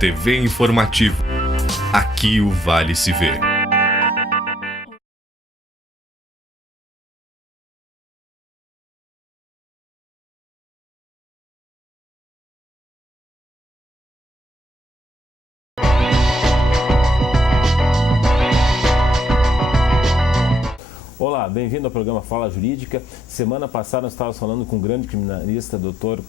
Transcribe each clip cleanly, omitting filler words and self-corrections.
TV Informativo. Aqui o Vale se vê. Olá, bem-vindo ao programa Fala Jurídica. Semana passada nós estávamos falando com o grande criminalista, Dr.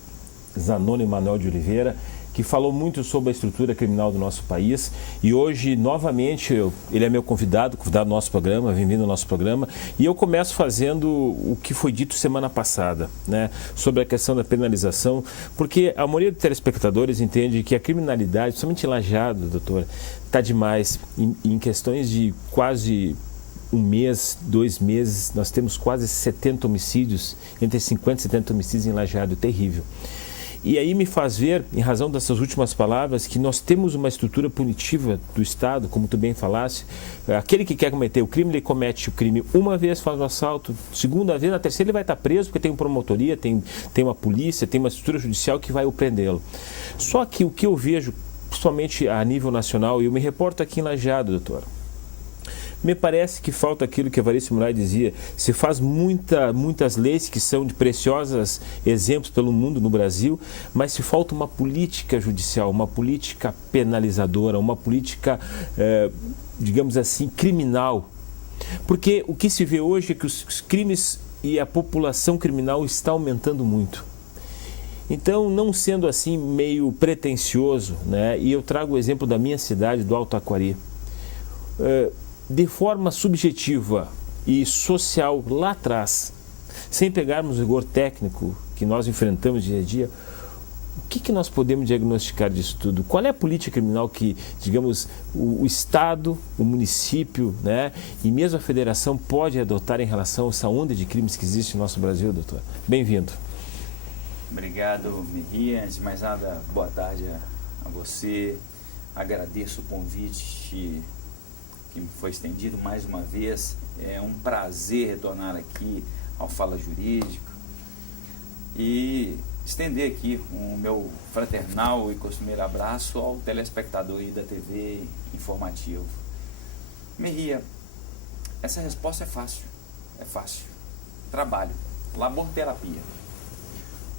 Zanoni Manuel de Oliveira, que falou muito sobre a estrutura criminal do nosso país. E hoje, novamente, ele é meu convidado do nosso programa, bem-vindo ao nosso programa. E eu começo fazendo o que foi dito semana passada, né, sobre a questão da penalização, porque a maioria dos telespectadores entende que a criminalidade, principalmente em Lajeado, doutor, está demais. Em questões de quase um mês, 2 meses, nós temos quase 70 homicídios, entre 50 e 70 homicídios em Lajeado, terrível. E aí me faz ver, em razão dessas últimas palavras, que nós temos uma estrutura punitiva do Estado, como tu bem falaste. Aquele que quer cometer o crime, ele comete o crime uma vez, faz o assalto, segunda vez, na terceira ele vai estar preso, porque tem uma promotoria, tem uma polícia, tem uma estrutura judicial que vai o prendê-lo. Só que o que eu vejo, principalmente a nível nacional, e eu me reporto aqui em Lajeado, doutor, me parece que falta aquilo que Evaristo Moraes dizia: se faz muitas leis que são de preciosos exemplos pelo mundo, no Brasil, mas se falta uma política judicial, uma política penalizadora, uma política, digamos assim, criminal. Porque o que se vê hoje é que os crimes e a população criminal está aumentando muito. Então, não sendo assim meio pretensioso, né, e eu trago o exemplo da minha cidade, do Alto Aquari, de forma subjetiva e social lá atrás, sem pegarmos o rigor técnico que nós enfrentamos dia a dia, o que nós podemos diagnosticar disso tudo? Qual é a política criminal que, digamos, o Estado, o município, né, e mesmo a federação pode adotar em relação a essa onda de crimes que existe no nosso Brasil, doutor? Bem-vindo. Obrigado, Mejia. Antes de mais nada, boa tarde a você. Agradeço o convite que me foi estendido mais uma vez. É um prazer retornar aqui ao Fala Jurídico e estender aqui o meu fraternal e costumeiro abraço ao telespectador aí da TV Informativo. Mejia, essa resposta é fácil. Trabalho, laborterapia.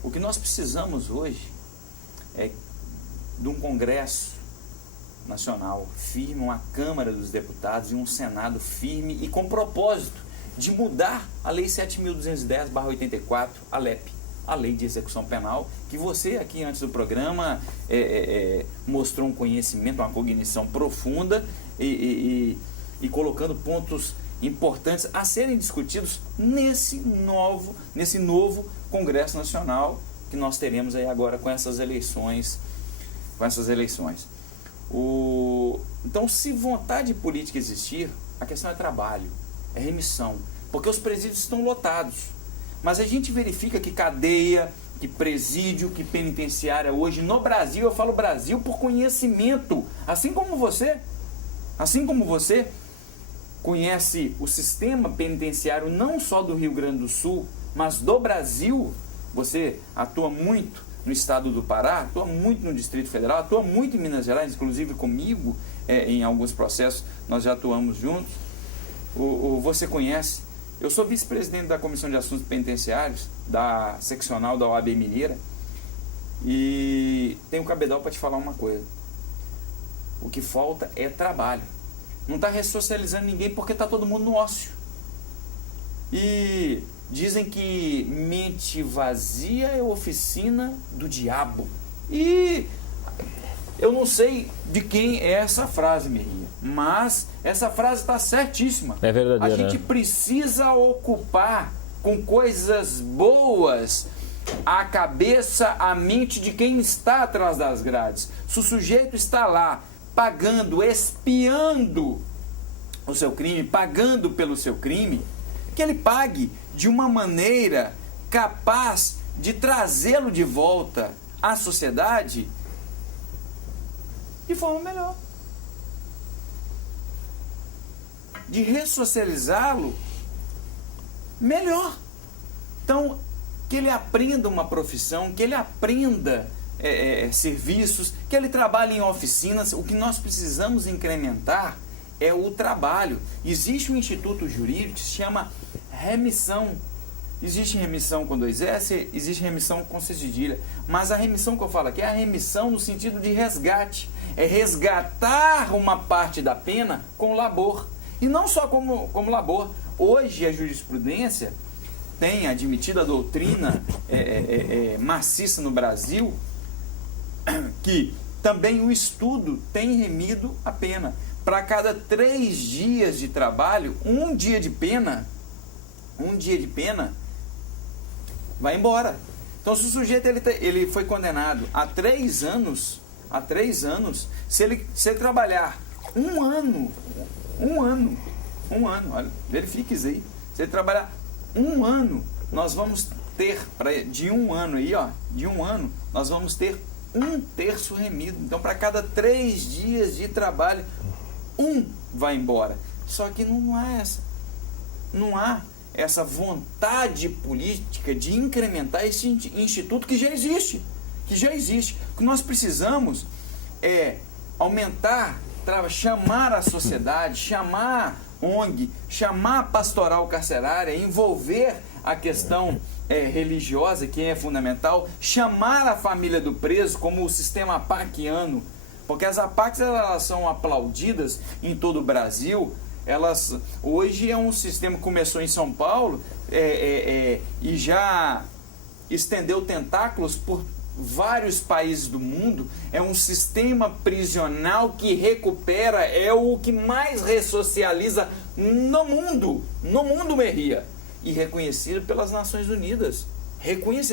O que nós precisamos hoje é de um Congresso Nacional firme, uma Câmara dos Deputados e um Senado firme e com propósito de mudar a Lei 7.210/84, a LEP, a Lei de Execução Penal, que você aqui antes do programa mostrou um conhecimento, uma cognição profunda e colocando pontos importantes a serem discutidos nesse novo Congresso Nacional que nós teremos aí agora com essas eleições. Então, se vontade política existir, a questão é trabalho, é remissão, porque os presídios estão lotados. Mas a gente verifica que cadeia, que presídio, que penitenciária hoje no Brasil, eu falo Brasil por conhecimento, assim como você conhece o sistema penitenciário não só do Rio Grande do Sul, mas do Brasil. Você atua muito no estado do Pará, atua muito no Distrito Federal, atua muito em Minas Gerais, inclusive comigo, em alguns processos nós já atuamos juntos. Você conhece, eu sou vice-presidente da Comissão de Assuntos Penitenciários, da seccional da OAB Mineira, e tenho cabedal para te falar uma coisa: o que falta é trabalho. Não está ressocializando ninguém porque está todo mundo no ócio. E dizem que mente vazia é oficina do diabo. E eu não sei de quem é essa frase, Mejia, mas essa frase está certíssima. É verdadeira. A gente precisa ocupar com coisas boas a cabeça, a mente de quem está atrás das grades. Se o sujeito está lá pagando, espiando o seu crime, pagando pelo seu crime, que ele pague de uma maneira capaz de trazê-lo de volta à sociedade de forma melhor, de ressocializá-lo melhor. Então, que ele aprenda uma profissão, que ele aprenda serviços, que ele trabalhe em oficinas. O que nós precisamos incrementar é o trabalho. Existe um instituto jurídico que se chama remissão. Existe remissão com 2 S, existe remissão com C cedilha. Mas a remissão que eu falo aqui é a remissão no sentido de resgate. É resgatar uma parte da pena com labor. E não só como labor. Hoje a jurisprudência tem admitido a doutrina maciça no Brasil, que também o estudo tem remido a pena. Para cada 3 dias de trabalho, um dia de pena vai embora. Então, se o sujeito ele foi condenado a 3 anos, se ele trabalhar um ano, olha, verifique isso aí. Se ele trabalhar um ano, nós vamos ter, de um ano, nós vamos ter 1/3 remido. Então, para cada 3 dias de trabalho, um vai embora. Só que não há essa vontade política de incrementar esse instituto que já existe. O que nós precisamos é aumentar, chamar a sociedade, chamar ONG, chamar a pastoral carcerária, envolver a questão religiosa, que é fundamental, chamar a família do preso, como o sistema APACiano, porque as APACs elas são aplaudidas em todo o Brasil. Hoje é um sistema que começou em São Paulo e já estendeu tentáculos por vários países do mundo. É um sistema prisional que recupera, é o que mais ressocializa no mundo, Merria, e reconhecido pelas Nações Unidas.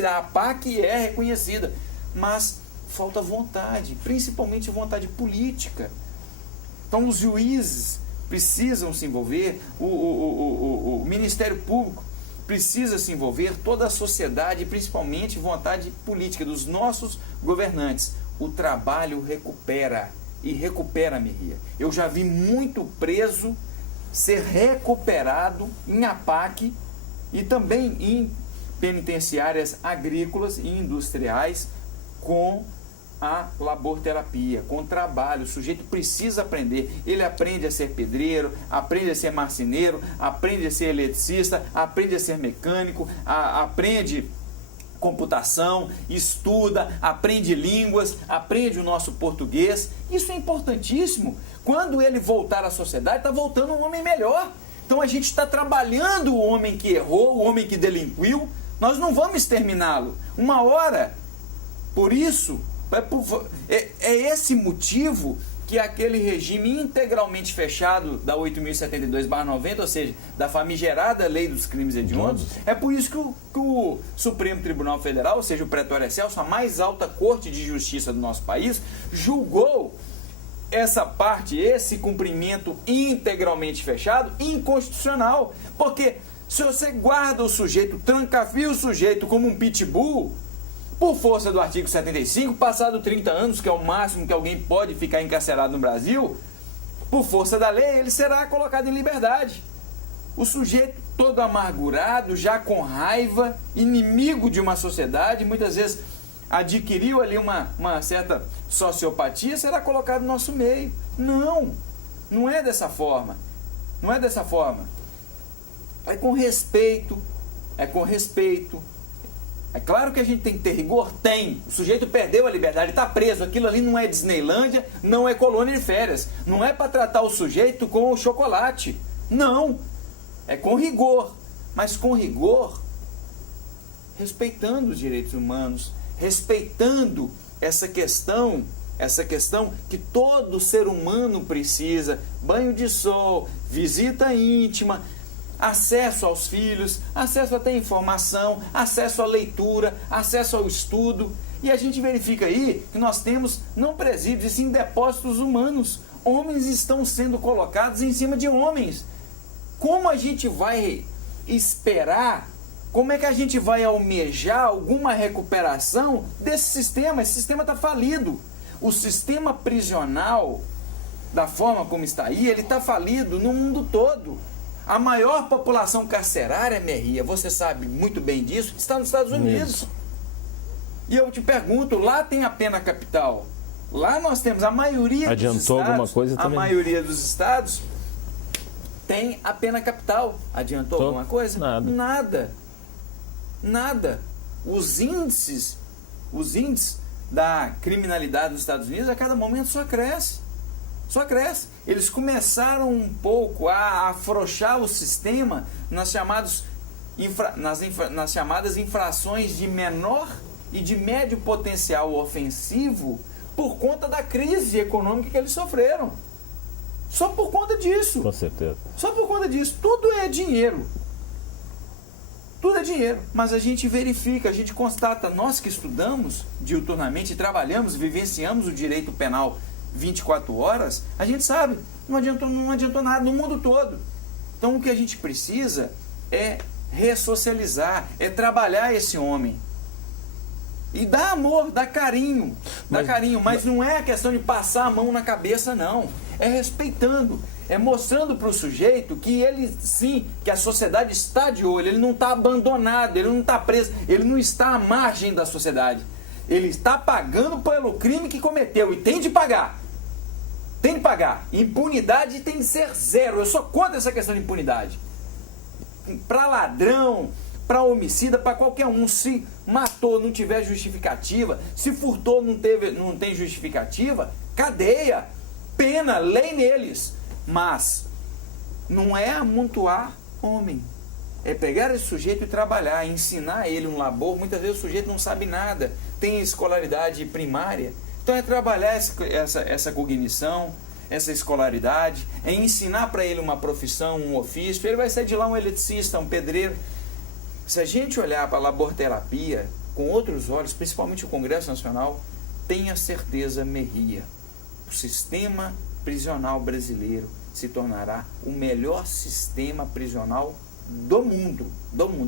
A APAC é reconhecida, mas falta vontade, principalmente vontade política. Então os juízes precisam se envolver, o Ministério Público precisa se envolver, toda a sociedade, principalmente vontade política dos nossos governantes. O trabalho recupera, e recupera, Merria. Eu já vi muito preso ser recuperado em APAC e também em penitenciárias agrícolas e industriais com a laborterapia, com trabalho. O sujeito precisa aprender. Ele aprende a ser pedreiro, aprende a ser marceneiro, aprende a ser eletricista, aprende a ser mecânico, aprende computação, estuda, aprende línguas, aprende o nosso português. Isso é importantíssimo. Quando ele voltar à sociedade, está voltando um homem melhor. Então a gente está trabalhando o homem que errou, o homem que delinquiu. Nós não vamos exterminá-lo. Uma hora, por isso, é esse motivo que aquele regime integralmente fechado da 8.072/90, ou seja, da famigerada Lei dos Crimes Hediondos, é por isso que o Supremo Tribunal Federal, ou seja, o Pretório Excelso, a mais alta corte de justiça do nosso país, julgou essa parte, esse cumprimento integralmente fechado, inconstitucional. Porque se você guarda o sujeito, trancafia o sujeito como um pitbull, por força do artigo 75, passado 30 anos, que é o máximo que alguém pode ficar encarcerado no Brasil, por força da lei, ele será colocado em liberdade. O sujeito todo amargurado, já com raiva, inimigo de uma sociedade, muitas vezes adquiriu ali uma certa sociopatia, será colocado no nosso meio. Não é dessa forma. Não é dessa forma. É com respeito. É claro que a gente tem que ter rigor? Tem. O sujeito perdeu a liberdade, está preso. Aquilo ali não é Disneylândia, não é colônia de férias. Não é para tratar o sujeito com o chocolate. Não. É com rigor. Mas com rigor, respeitando os direitos humanos, respeitando essa questão que todo ser humano precisa. Banho de sol, visita íntima, acesso aos filhos, acesso a ter informação, acesso à leitura, acesso ao estudo. E a gente verifica aí que nós temos não presídios, e sim depósitos humanos. Homens estão sendo colocados em cima de homens. Como a gente vai esperar, como é que a gente vai almejar alguma recuperação desse sistema? Esse sistema está falido. O sistema prisional, da forma como está aí, ele está falido no mundo todo. A maior população carcerária, Merria, você sabe muito bem disso, está nos Estados Unidos. E eu te pergunto, lá tem a pena capital? Lá nós temos a maioria dos estados, alguma coisa também? A maioria dos estados tem a pena capital. Adiantou alguma coisa? Nada. Os índices da criminalidade dos Estados Unidos a cada momento só cresce. Eles começaram um pouco a afrouxar o sistema nas chamadas infrações de menor e de médio potencial ofensivo por conta da crise econômica que eles sofreram. Só por conta disso. Com certeza. Só por conta disso. Tudo é dinheiro. Mas a gente verifica, a gente constata, nós que estudamos diuturnamente, trabalhamos, vivenciamos o direito penal 24 horas, a gente sabe, não adiantou nada no mundo todo. Então o que a gente precisa é ressocializar, é trabalhar esse homem. E dar amor, dar carinho, mas não é a questão de passar a mão na cabeça, não. É respeitando, é mostrando para o sujeito que ele sim, que a sociedade está de olho, ele não está abandonado, ele não está preso, ele não está à margem da sociedade. Ele está pagando pelo crime que cometeu e tem de pagar. Impunidade tem de ser zero. Eu sou contra essa questão de impunidade. Para ladrão, para homicida, para qualquer um, se matou, não tiver justificativa, se furtou, não tem justificativa, cadeia, pena, lei neles. Mas não é amontoar homem, é pegar esse sujeito e trabalhar, ensinar ele um labor. Muitas vezes o sujeito não sabe nada, tem escolaridade primária, então é trabalhar essa cognição, essa escolaridade, é ensinar para ele uma profissão, um ofício. Ele vai sair de lá um eletricista, um pedreiro. Se a gente olhar para a laborterapia com outros olhos, principalmente o Congresso Nacional, tenha certeza, Mejia, o sistema prisional brasileiro se tornará o melhor sistema prisional do mundo.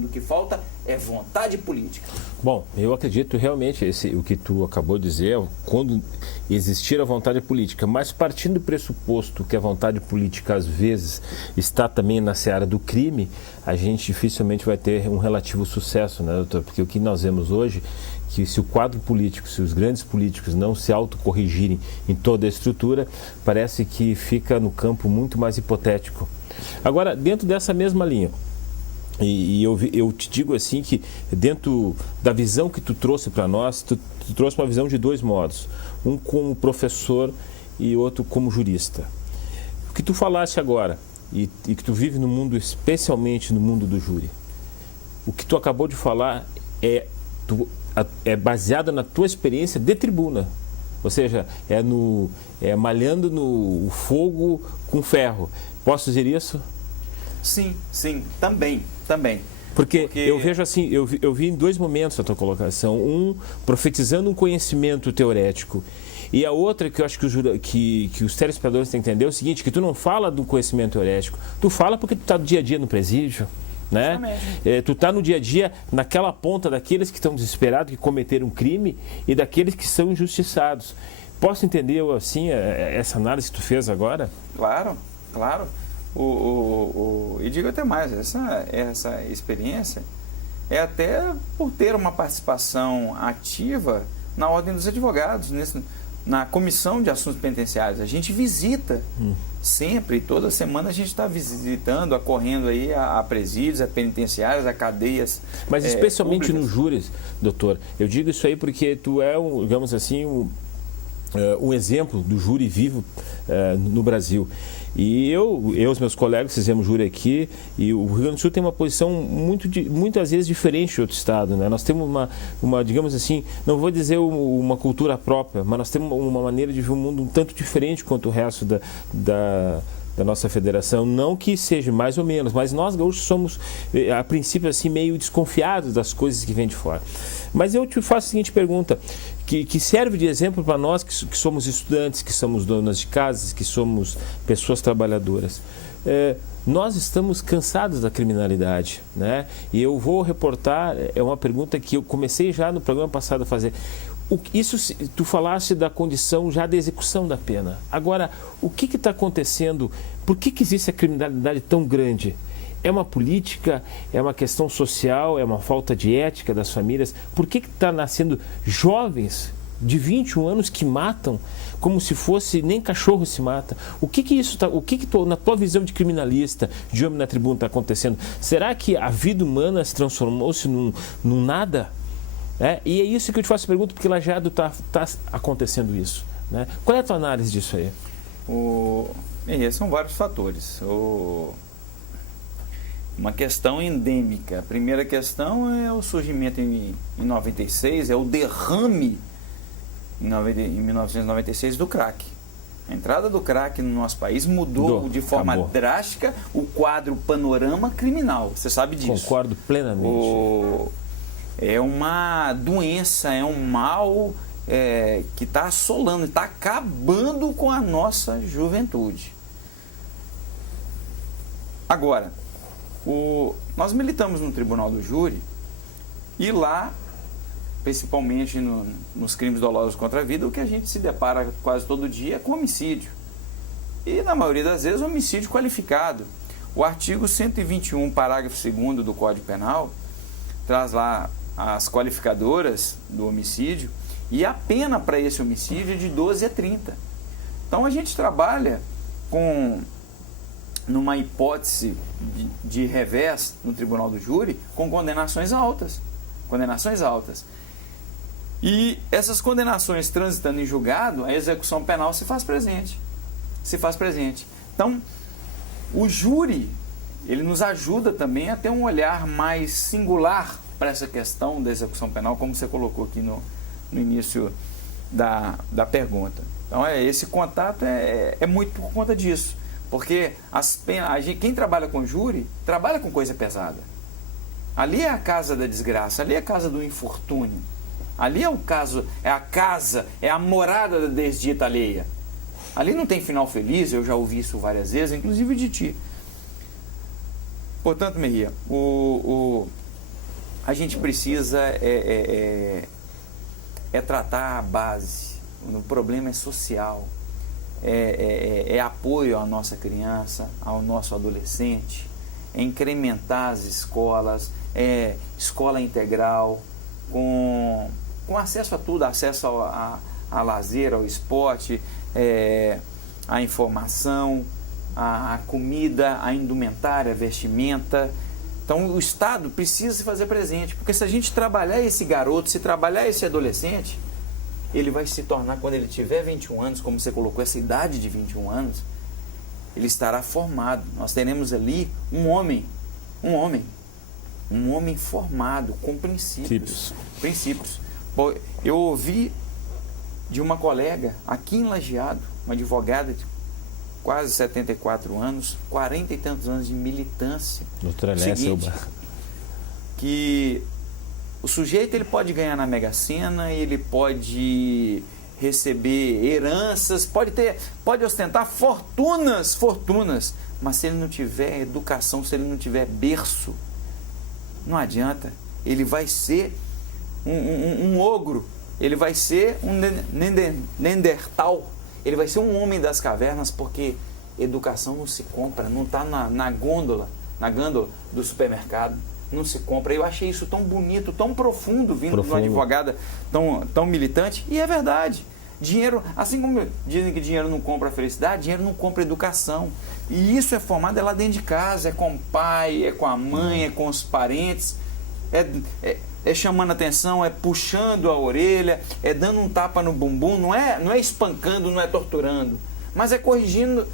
O que falta é vontade política. Bom, eu acredito realmente, o que tu acabou de dizer, quando existir a vontade política, mas partindo do pressuposto que a vontade política às vezes está também na seara do crime, a gente dificilmente vai ter um relativo sucesso, né, doutor? Porque o que nós vemos hoje, que se o quadro político, se os grandes políticos não se autocorrigirem em toda a estrutura, parece que fica no campo muito mais hipotético. Agora, dentro dessa mesma linha, e eu te digo assim que dentro da visão que tu trouxe para nós, tu trouxe uma visão de dois modos, um como professor e outro como jurista. O que tu falaste agora, e que tu vive no mundo, especialmente no mundo do júri, o que tu acabou de falar é baseado na tua experiência de tribuna, ou seja, é malhando no fogo com ferro. Posso dizer isso? Sim, também. Porque eu vejo assim, eu vi em dois momentos a tua colocação. Um, profetizando um conhecimento teorético. E a outra que eu acho que os telespectadores têm que entender é o seguinte, que tu não fala do conhecimento teorético, tu fala porque tu está do dia a dia no presídio, né? Tu está no dia a dia naquela ponta daqueles que estão desesperados, que cometeram um crime, e daqueles que são injustiçados. Posso entender assim essa análise que tu fez agora? Claro. E digo até mais, essa experiência é até por ter uma participação ativa na Ordem dos Advogados, na Comissão de Assuntos Penitenciários. A gente visita sempre, toda semana a gente está visitando, acorrendo aí a presídios, a penitenciários, a cadeias. Mas especialmente públicas. nos júris, doutor, eu digo isso aí porque tu é, digamos assim, um exemplo do júri vivo no Brasil. E eu e os meus colegas fizemos júri aqui, e o Rio Grande do Sul tem uma posição muitas vezes diferente de outro estado, né? Nós temos uma, digamos assim, não vou dizer uma cultura própria, mas nós temos uma maneira de ver o mundo um tanto diferente quanto o resto da nossa federação. Não que seja mais ou menos, mas nós gaúchos somos, a princípio, assim, meio desconfiados das coisas que vêm de fora. Mas eu te faço a seguinte pergunta, que serve de exemplo para nós que somos estudantes, que somos donas de casas, que somos pessoas trabalhadoras. Nós estamos cansados da criminalidade, né? E eu vou reportar, é uma pergunta que eu comecei já no programa passado a fazer. Tu falaste da condição já de execução da pena. Agora, o que está acontecendo? Por que existe a criminalidade tão grande? É uma política, é uma questão social, é uma falta de ética das famílias? Por que está nascendo jovens de 21 anos que matam como se fosse, nem cachorro se mata? O que isso tá, na tua visão de criminalista, de homem na tribuna, está acontecendo? Será que a vida humana se transformou-se num nada? E é isso que eu te faço a pergunta, porque Lajeado está acontecendo isso, né? Qual é a tua análise disso aí? São vários fatores. Uma questão endêmica. A primeira questão é o surgimento em 96, é o derrame em 1996 do crack. A entrada do crack no nosso país mudou de forma drástica o quadro, panorama criminal. Você sabe disso. Concordo plenamente. É uma doença, é um mal que está assolando, está acabando com a nossa juventude. Agora, nós militamos no Tribunal do Júri e lá, principalmente nos crimes dolosos contra a vida, o que a gente se depara quase todo dia é com homicídio. E, na maioria das vezes, homicídio qualificado. O artigo 121, parágrafo 2º do Código Penal, traz lá as qualificadoras do homicídio e a pena para esse homicídio é de 12 a 30. Então, a gente trabalha numa hipótese de revés no Tribunal do Júri com condenações altas. E essas condenações transitando em julgado, a execução penal se faz presente. Então, o júri, ele nos ajuda também a ter um olhar mais singular para essa questão da execução penal, como você colocou aqui no início da pergunta. Então, esse contato é muito por conta disso. Porque quem trabalha com júri, trabalha com coisa pesada. Ali é a casa da desgraça, ali é a casa do infortúnio. Ali é a morada da desdita alheia. Ali não tem final feliz, eu já ouvi isso várias vezes, inclusive de ti. Portanto, Mejia, a gente precisa tratar a base. O problema é social. É apoio à nossa criança, ao nosso adolescente, é incrementar as escolas, escola integral, com acesso a tudo, acesso a lazer, ao esporte, à informação, à comida, à indumentária, à vestimenta. Então o Estado precisa se fazer presente, porque se a gente trabalhar esse garoto, se trabalhar esse adolescente, ele vai se tornar, quando ele tiver 21 anos, como você colocou, essa idade de 21 anos, ele estará formado. Nós teremos ali um homem formado, com princípios. Eu ouvi de uma colega aqui em Lajeado, uma advogada de quase 74 anos, 40 e tantos anos de militância. Doutora Lécia, que o sujeito ele pode ganhar na Mega Sena, ele pode receber heranças, pode ostentar fortunas, mas se ele não tiver educação, se ele não tiver berço, não adianta. Ele vai ser um ogro, ele vai ser um Neandertal, ele vai ser um homem das cavernas, porque educação não se compra, não está na gôndola do supermercado. Não se compra. Eu achei isso tão bonito, tão profundo, vindo de uma advogada tão militante. E é verdade. Dinheiro, assim como dizem que dinheiro não compra felicidade, dinheiro não compra educação. E isso é formado lá dentro de casa, é com o pai, é com a mãe, é com os parentes, é chamando atenção, é puxando a orelha, é dando um tapa no bumbum, não é espancando, não é torturando, mas é corrigindo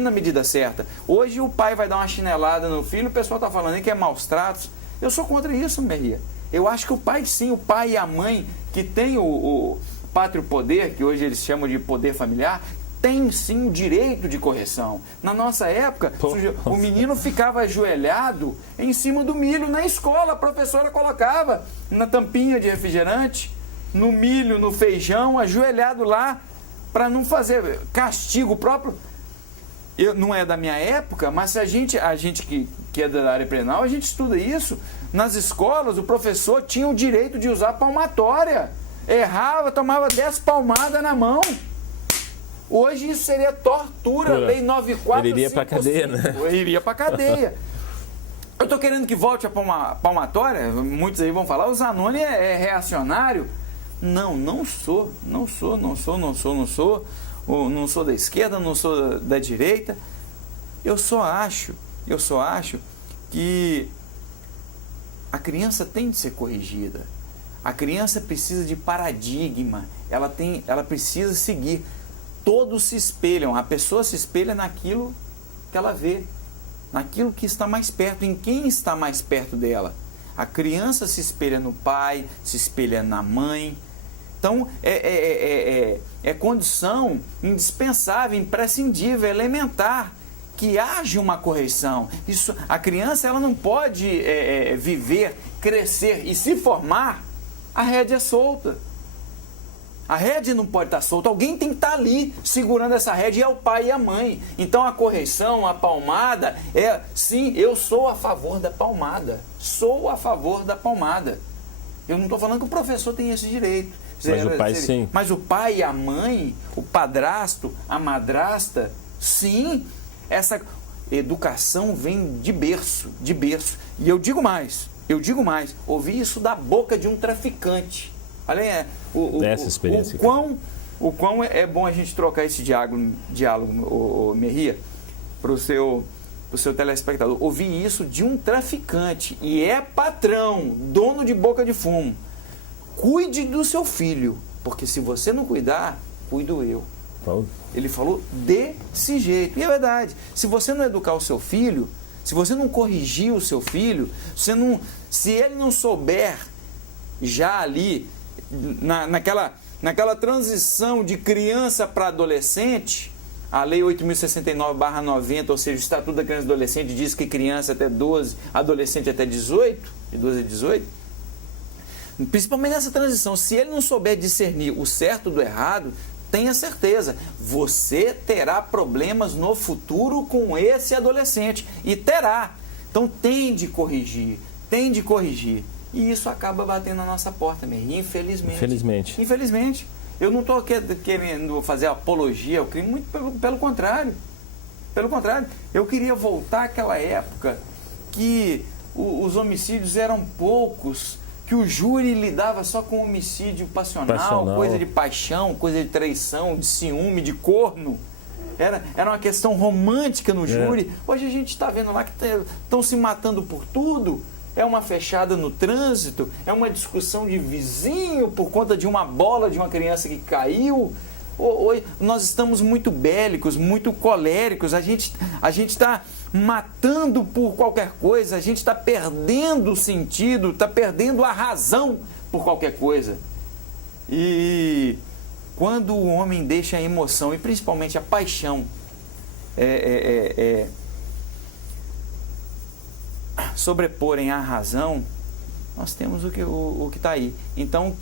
na medida certa. Hoje o pai vai dar uma chinelada no filho, o pessoal está falando aí que é maus tratos. Eu sou contra isso, Mejia. Eu acho que o pai sim, o pai e a mãe que tem o pátrio poder, que hoje eles chamam de poder familiar, tem sim o direito de correção. Na nossa época, o menino ficava ajoelhado em cima do milho na escola, a professora colocava na tampinha de refrigerante, no milho, no feijão, ajoelhado lá, para não fazer castigo próprio. Não é da minha época, mas a gente que é da área penal, a gente estuda isso. Nas escolas, o professor tinha o direito de usar palmatória. Errava, tomava 10 palmadas na mão. Hoje isso seria tortura, lei 9455. Ele iria para cadeia, né? Ele iria para cadeia. Eu estou querendo que volte a palmatória. Muitos aí vão falar, o Zanoni é reacionário. Não sou da esquerda, não sou da direita. Eu só acho que a criança tem de ser corrigida. A criança precisa de paradigma, ela precisa seguir. Todos se espelham, a pessoa se espelha naquilo que ela vê, naquilo que está mais perto, em quem está mais perto dela. A criança se espelha no pai, se espelha na mãe. Então, é condição indispensável, imprescindível, elementar, que haja uma correção. Isso, a criança ela não pode viver, crescer e se formar, a rédea solta. A rédea não pode estar solta, alguém tem que estar ali segurando essa rédea, e é o pai e a mãe. Então a correção, a palmada, sim, eu sou a favor da palmada. Sou a favor da palmada. Eu não estou falando que o professor tem esse direito. Mas o pai sim. Mas o pai e a mãe, o padrasto, a madrasta, sim, essa educação vem de berço, de berço. E eu digo mais, ouvi isso da boca de um traficante. Olha essa experiência. O quão é bom a gente trocar esse diálogo, Merria, para o seu telespectador. Ouvi isso de um traficante e é patrão, dono de boca de fumo. Cuide do seu filho, porque se você não cuidar, cuido eu. Ele falou desse jeito. E é verdade. Se você não educar o seu filho, se você não corrigir o seu filho, se ele não souber já ali, naquela transição de criança para adolescente, a Lei 8.069/90, ou seja, o Estatuto da Criança e Adolescente diz que criança até 12, adolescente até 18, de 12 a 18, principalmente nessa transição, se ele não souber discernir o certo do errado, tenha certeza, você terá problemas no futuro com esse adolescente, e terá. Então tem de corrigir. E isso acaba batendo na nossa porta mesmo, infelizmente. Eu não estou querendo fazer apologia ao crime, muito pelo contrário. Eu queria voltar àquela época que os homicídios eram poucos, que o júri lidava só com homicídio passional, coisa de paixão, coisa de traição, de ciúme, de corno. Era uma questão romântica no júri. Hoje a gente está vendo lá que estão se matando por tudo. É uma fechada no trânsito, é uma discussão de vizinho por conta de uma bola de uma criança que caiu. Nós estamos muito bélicos, muito coléricos, a gente está matando por qualquer coisa, a gente está perdendo o sentido, está perdendo a razão por qualquer coisa. E quando o homem deixa a emoção, e principalmente a paixão, sobreporem à razão, nós temos o que está aí. Então,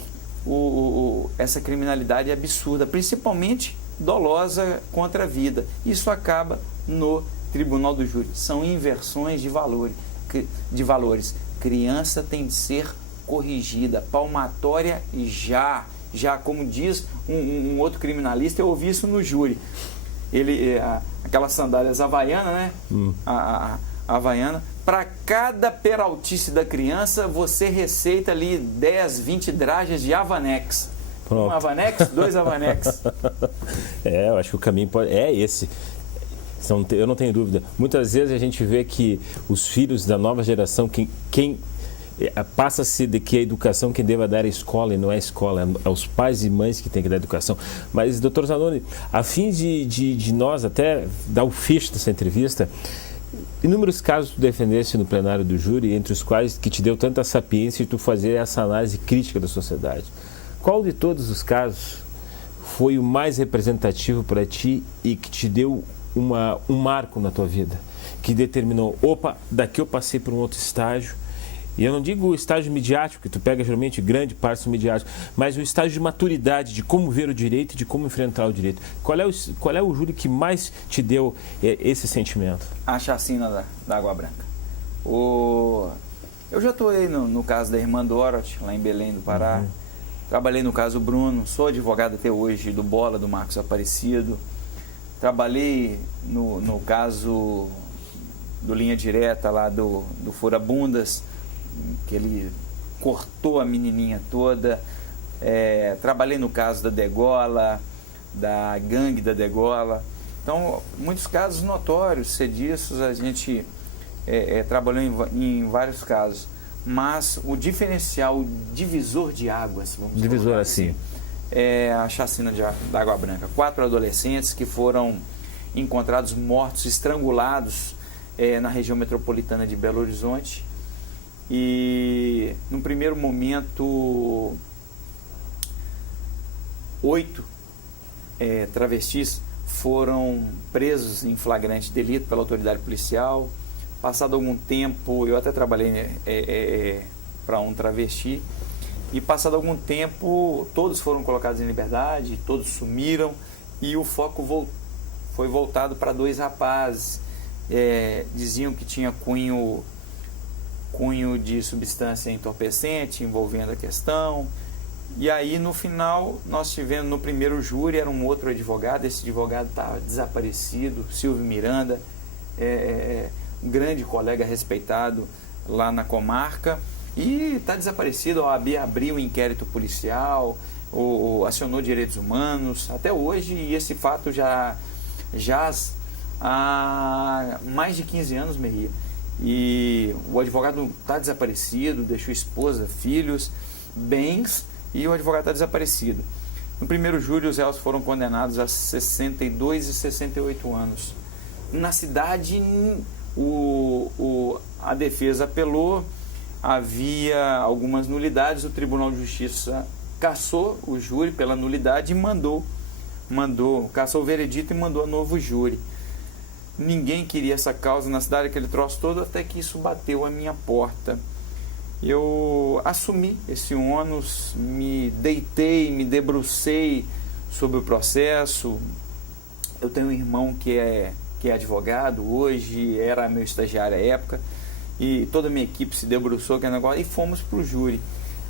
essa criminalidade é absurda, principalmente dolosa contra a vida. Isso acaba no tribunal do júri. São inversões de valores. Criança tem de ser corrigida, palmatória já como diz um outro criminalista, eu ouvi isso no júri. Aquelas sandálias havaianas, né? A havaiana, para cada peraltice da criança, você receita ali 10, 20 dragas de Havanex. Pronto. 1 Havanex, 2 Havanex. Eu acho que o caminho é esse. Eu não tenho dúvida. Muitas vezes a gente vê que os filhos da nova geração, passa-se de que a educação quem deva dar é a escola, e não é a escola, é os pais e mães que têm que dar a educação. Mas, doutor Zanoni, a fim de nós até dar o fecho dessa entrevista, inúmeros casos tu defendeste no plenário do júri, entre os quais que te deu tanta sapiência de tu fazer essa análise crítica da sociedade. Qual de todos os casos foi o mais representativo para ti e que te deu um marco na tua vida? Que determinou, daqui eu passei por um outro estágio. E eu não digo o estágio midiático, que tu pega geralmente grande parte do midiático, mas o estágio de maturidade, de como ver o direito e de como enfrentar o direito. Qual é o júri que mais te deu esse sentimento? A chacina da Água Branca. Eu já atuei no caso da irmã Dorothy, lá em Belém do Pará. Trabalhei no caso Bruno, sou advogado até hoje do Bola, do Marcos Aparecido. Trabalhei no caso Linha Direta lá do Furabundas, que ele cortou a menininha toda. Trabalhei no caso da Degola, da gangue da Degola. Então, muitos casos notórios, sediços, a gente trabalhou em vários casos. Mas o diferencial, o divisor de águas, vamos divisor assim, é a chacina da Água Branca. 4 adolescentes que foram encontrados mortos, estrangulados na região metropolitana de Belo Horizonte. E, no primeiro momento, 8 travestis foram presos em flagrante delito pela autoridade policial. Passado algum tempo, eu até trabalhei para um travesti, e passado algum tempo, todos foram colocados em liberdade, todos sumiram, e o foco foi voltado para 2 rapazes. Diziam que tinha cunho de substância entorpecente envolvendo a questão. E aí, no final, nós tivemos, no primeiro júri, era um outro advogado. Esse advogado estava desaparecido, Silvio Miranda, um grande colega respeitado lá na comarca, e está desaparecido. A OAB abriu um inquérito policial, acionou direitos humanos até hoje, e esse fato já há mais de 15 anos, Merria. E o advogado está desaparecido, deixou esposa, filhos, bens, e o advogado está desaparecido. No primeiro júri, os réus foram condenados a 62 e 68 anos. Na cidade, a defesa apelou, havia algumas nulidades, o Tribunal de Justiça cassou o júri pela nulidade e cassou o veredito e mandou a novo júri. Ninguém queria essa causa na cidade, aquele troço todo, até que isso bateu à minha porta. Eu assumi esse ônus, me deitei, me debrucei sobre o processo. Eu tenho um irmão que é advogado hoje, era meu estagiário à época, e toda a minha equipe se debruçou aquele negócio e fomos para o júri.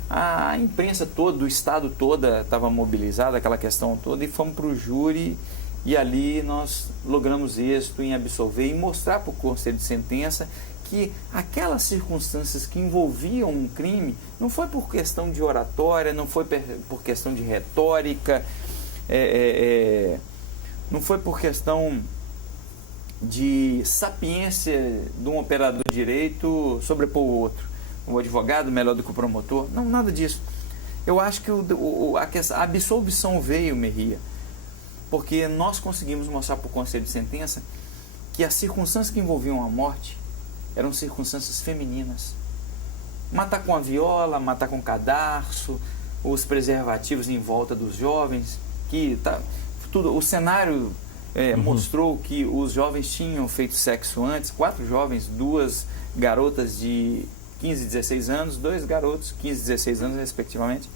A imprensa toda, do estado toda, estava mobilizada, aquela questão toda, e fomos para o júri, e ali nós logramos êxito em absolver e mostrar para o conselho de sentença que aquelas circunstâncias que envolviam um crime não foi por questão de oratória, não foi por questão de retórica, não foi por questão de sapiência de um operador de direito sobrepor o outro, o advogado melhor do que o promotor, não, nada disso. Eu acho que a absolvição veio, Merria, porque nós conseguimos mostrar para o conselho de sentença que as circunstâncias que envolviam a morte eram circunstâncias femininas. Matar com a viola, matar com cadarço, os preservativos em volta dos jovens, o cenário mostrou que os jovens tinham feito sexo antes, 4 jovens, 2 garotas de 15 e 16 anos, 2 garotos, 15 e 16 anos respectivamente.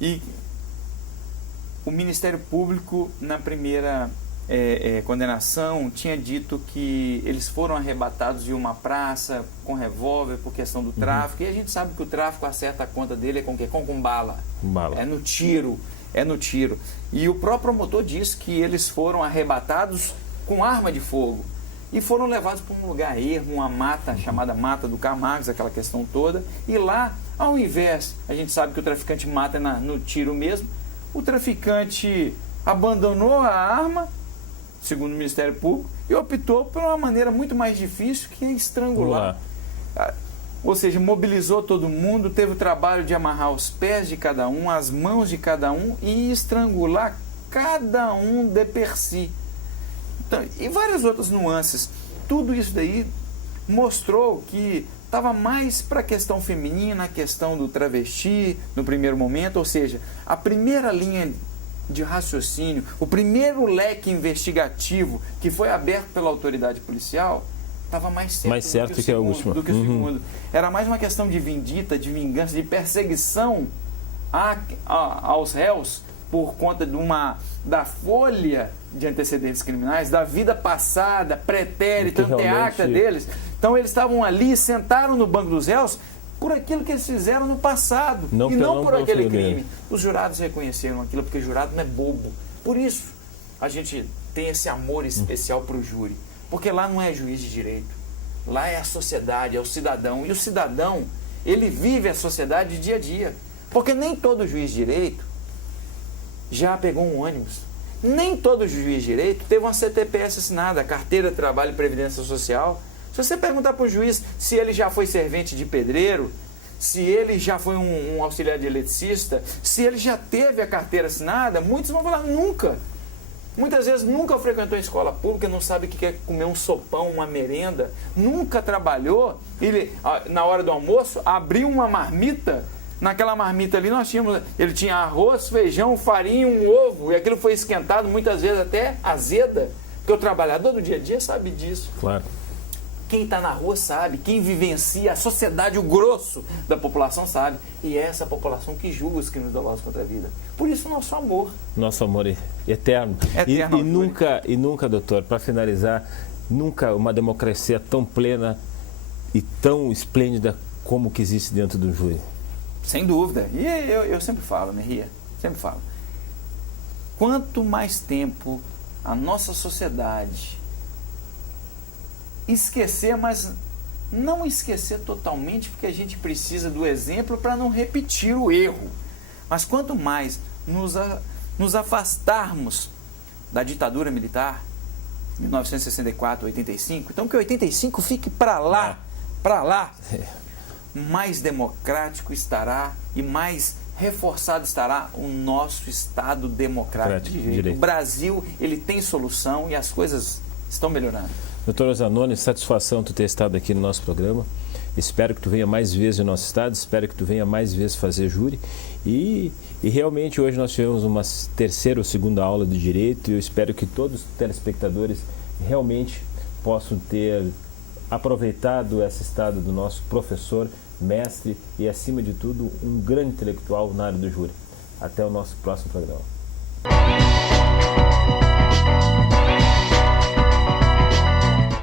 E o Ministério Público, na primeira condenação, tinha dito que eles foram arrebatados de uma praça com revólver por questão do tráfico, e a gente sabe que o tráfico acerta a conta dele com bala. É no tiro. E o próprio promotor disse que eles foram arrebatados com arma de fogo e foram levados para um lugar ermo, uma mata chamada Mata do Camargos, aquela questão toda, e lá, ao invés, a gente sabe que o traficante mata no tiro mesmo, o traficante abandonou a arma, segundo o Ministério Público, e optou por uma maneira muito mais difícil, que é estrangular. Ou seja, mobilizou todo mundo, teve o trabalho de amarrar os pés de cada um, as mãos de cada um e estrangular cada um de per si. Então, e várias outras nuances. Tudo isso daí mostrou que estava mais para a questão feminina, a questão do travesti no primeiro momento, ou seja, a primeira linha de raciocínio, o primeiro leque investigativo que foi aberto pela autoridade policial estava mais certo do que o segundo. Era mais uma questão de vindita, de vingança, de perseguição aos réus por conta da folha de antecedentes criminais, da vida passada, pretérita, anteacta deles. Então eles estavam ali, sentaram no banco dos réus por aquilo que eles fizeram no passado, e não por aquele crime. Os jurados reconheceram aquilo, porque jurado não é bobo. Por isso, a gente tem esse amor especial para o júri? Porque lá não é juiz de direito, lá é a sociedade, é o cidadão. E o cidadão, ele vive a sociedade dia a dia. Porque nem todo juiz de direito já pegou um ônibus. Nem todo juiz de direito teve uma CTPS assinada, a Carteira de Trabalho e Previdência Social. Se você perguntar para o juiz se ele já foi servente de pedreiro, se ele já foi um auxiliar de eletricista, se ele já teve a carteira assinada, muitos vão falar nunca. Muitas vezes nunca frequentou a escola pública, não sabe o que é comer um sopão, uma merenda, nunca trabalhou. Ele, na hora do almoço, abriu uma marmita. Naquela marmita ali ele tinha arroz, feijão, farinha, um ovo, e aquilo foi esquentado, muitas vezes até azeda, porque o trabalhador do dia a dia sabe disso. Claro. Quem está na rua sabe, quem vivencia a sociedade, o grosso da população sabe, e é essa população que julga os crimes dolosos contra a vida. Por isso nosso amor. Nosso amor eterno. E nunca, doutor, para finalizar, nunca uma democracia tão plena e tão esplêndida como que existe dentro do júri. Sem dúvida. E eu sempre falo, Mejia, sempre falo. Quanto mais tempo a nossa sociedade esquecer, mas não esquecer totalmente, porque a gente precisa do exemplo para não repetir o erro. Mas quanto mais nos afastarmos da ditadura militar, 1964, 85, então que 85 fique para lá, mais democrático estará e mais reforçado estará o nosso Estado democrático de direito. O Brasil, ele tem solução e as coisas estão melhorando. Doutor Zanoni, satisfação tu ter estado aqui no nosso programa. Espero que tu venha mais vezes no nosso estado, espero que tu venha mais vezes fazer júri. E realmente hoje nós tivemos uma terceira ou segunda aula de direito e eu espero que todos os telespectadores realmente possam ter aproveitado esse estado do nosso professor, mestre e, acima de tudo, um grande intelectual na área do júri. Até o nosso próximo programa.